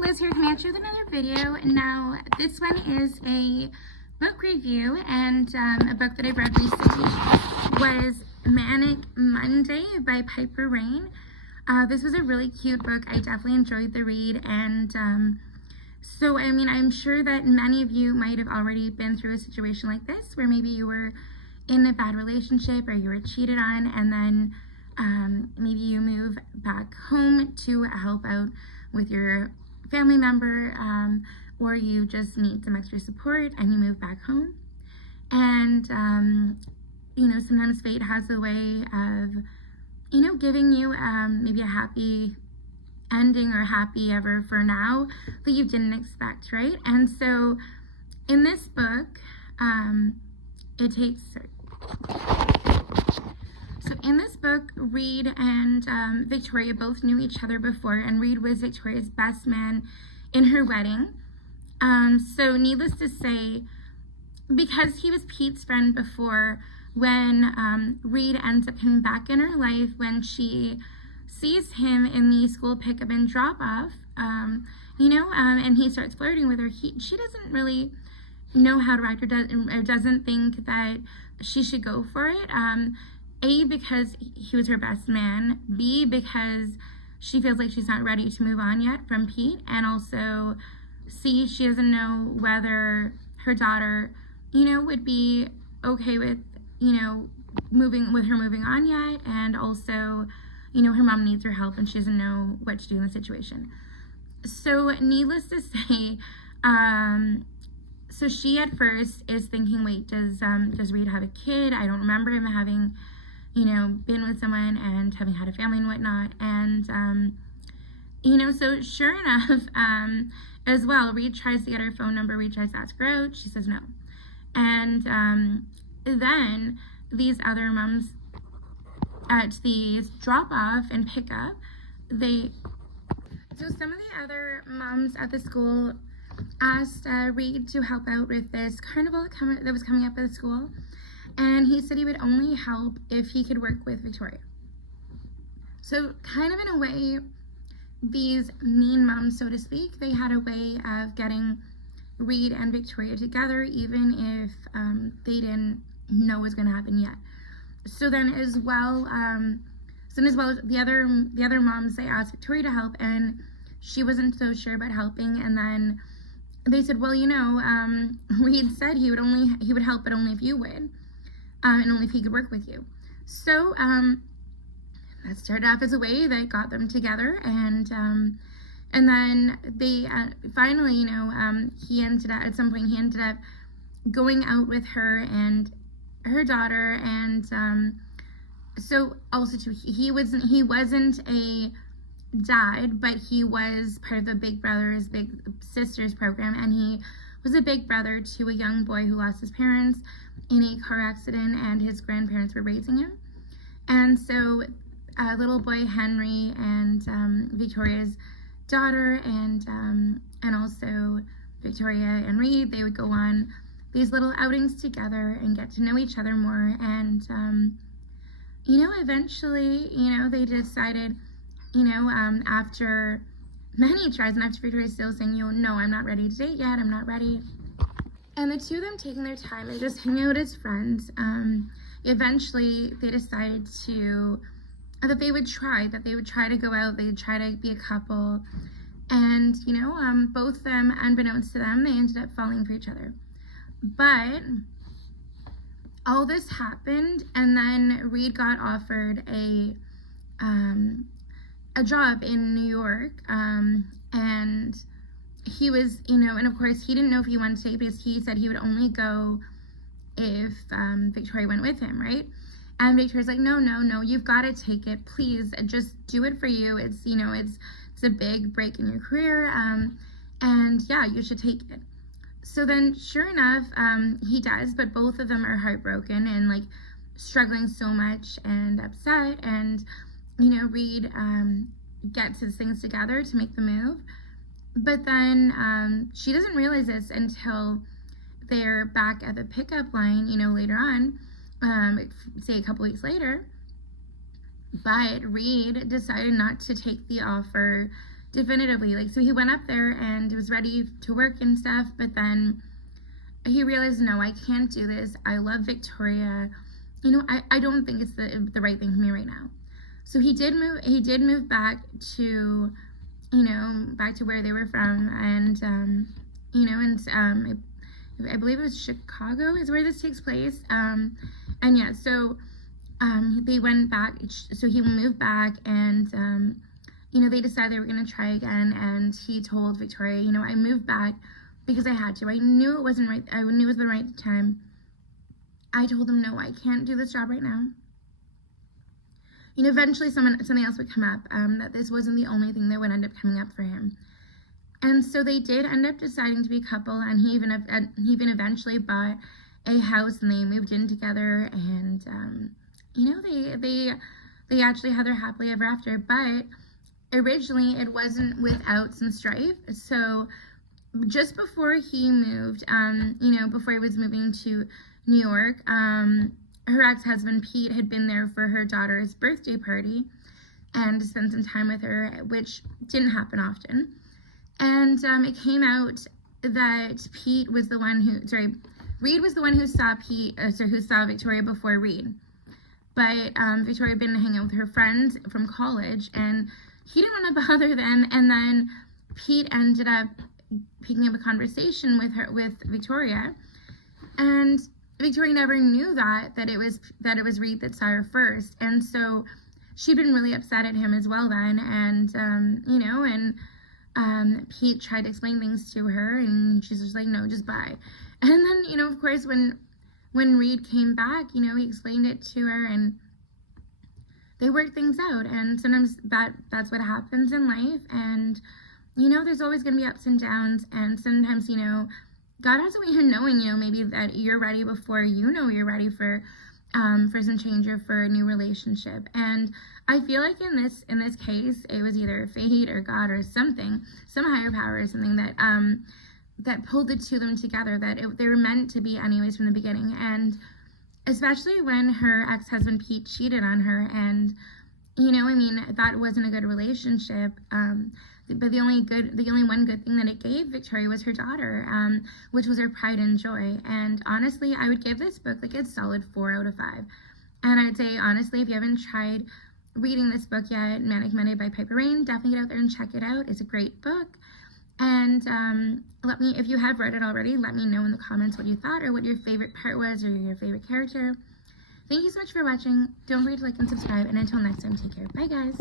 Liz here coming at you with another video. Now, this one is a book review, and a book that I read recently was Manic Monday by Rayne. This was a really cute book. I definitely enjoyed the read, and so I'm sure that many of you might have already been through a situation like this, where maybe you were in a bad relationship or you were cheated on, and then maybe you move back home to help out with your family member, or you just need some extra support and you move back home. And sometimes fate has a way of giving you maybe a happy ending or happy ever for now that you didn't expect, right? And so in this book, in this book, Reed and Victoria both knew each other before, and Reed was Victoria's best man in her wedding. So needless to say, because he was Pete's friend before, when Reed ends up coming back in her life, when she sees him in the school pickup and drop off, and he starts flirting with her, she doesn't really know how to act, or doesn't think that she should go for it. A, because he was her best man. B, because she feels like she's not ready to move on yet from Pete. And also, C, she doesn't know whether her daughter, would be okay with, moving on yet. And also, her mom needs her help and she doesn't know what to do in the situation. So needless to say, so she at first is thinking, wait, does Reed have a kid? I don't remember him having been with someone and having had a family and whatnot. And, so sure enough, as well, Reed tries to get her phone number. Reed tries to ask her out. She says no. And then these other moms at the drop-off and pickup, so some of the other moms at the school asked Reed to help out with this carnival that was coming up at the school. And he said he would only help if he could work with Victoria. So kind of in a way, these mean moms, so to speak, they had a way of getting Reed and Victoria together, even if they didn't know what was going to happen yet. So then as well, the other moms, they asked Victoria to help, and she wasn't so sure about helping. And then they said, well, Reed said he would help, but only if you would. And only if he could work with you. So that started off as a way that got them together, and then they finally, he ended up going out with her and her daughter, and so also too, he wasn't a dad, but he was part of the Big Brothers Big Sisters program, and he was a big brother to a young boy who lost his parents in a car accident, and his grandparents were raising him. And so little boy Henry and Victoria's daughter, and also Victoria and Reed, they would go on these little outings together and get to know each other more. And eventually, they decided, after many tries, and after Victoria's still saying, no, I'm not ready to date yet, I'm not ready. And the two of them taking their time and just hanging out as friends, eventually they decided that they would try to go out, they would try to be a couple. And, both of them, unbeknownst to them, they ended up falling for each other. But all this happened, and then Reed got offered a job in New York, and he was, and of course he didn't know if he wanted to take it, because he said he would only go if Victoria went with him, right? And Victoria's like, no, you've got to take it, please, just do it for you. It's, it's a big break in your career, and yeah, you should take it. So then, sure enough, he does, but both of them are heartbroken and struggling so much and upset, and Reed gets his things together to make the move. But then she doesn't realize this until they're back at the pickup line, later on, say a couple weeks later. But Reed decided not to take the offer definitively. Like, so he went up there and was ready to work and stuff, but then he realized, no, I can't do this. I love Victoria. You know, I don't think it's the right thing for me right now. So he did move back to, you know, back to where they were from, and you know, and I believe it was Chicago is where this takes place. And yeah, so they went back, so he moved back, and you know, they decided they were going to try again, and he told Victoria, you know, I moved back because I had to. I knew it wasn't right. I knew it was the right time. I told him, no, I can't do this job right now. You know, eventually something else would come up, that this wasn't the only thing that would end up coming up for him. And so they did end up deciding to be a couple, and he even eventually bought a house, and they moved in together, and you know, they actually had their happily ever after. But originally it wasn't without some strife. So just before he moved, you know, before he was moving to New York, her ex-husband Pete had been there for her daughter's birthday party and spent some time with her, which didn't happen often. And it came out that Reed was the one who saw who saw Victoria before Reed. But Victoria had been hanging out with her friends from college, and he didn't want to bother them. And then Pete ended up picking up a conversation with Victoria, and Victoria never knew that it was Reed that saw her first. And so she'd been really upset at him as well then, and you know, and Pete tried to explain things to her, and she's just like, no, just bye. And then, you know, of course, when Reed came back, you know, he explained it to her, and they worked things out. And sometimes that's what happens in life, and you know, there's always going to be ups and downs, and sometimes, you know, God has a way of knowing, you know, maybe that you're ready before you know you're ready for some change or for a new relationship. And I feel like in this case, it was either fate or God or something, some higher power or something that pulled the two of them together, that they were meant to be anyways from the beginning. And especially when her ex-husband Pete cheated on her, and you know, I mean, that wasn't a good relationship. But the only one good thing that it gave Victoria was her daughter, which was her pride and joy. And honestly, I would give this book like a solid 4 out of 5. And I'd say, honestly, if you haven't tried reading this book yet, Manic Monday by Rayne, definitely get out there and check it out. It's a great book. And if you have read it already, let me know in the comments what you thought, or what your favorite part was, or your favorite character. Thank you so much for watching. Don't forget to like and subscribe. And until next time, take care. Bye, guys.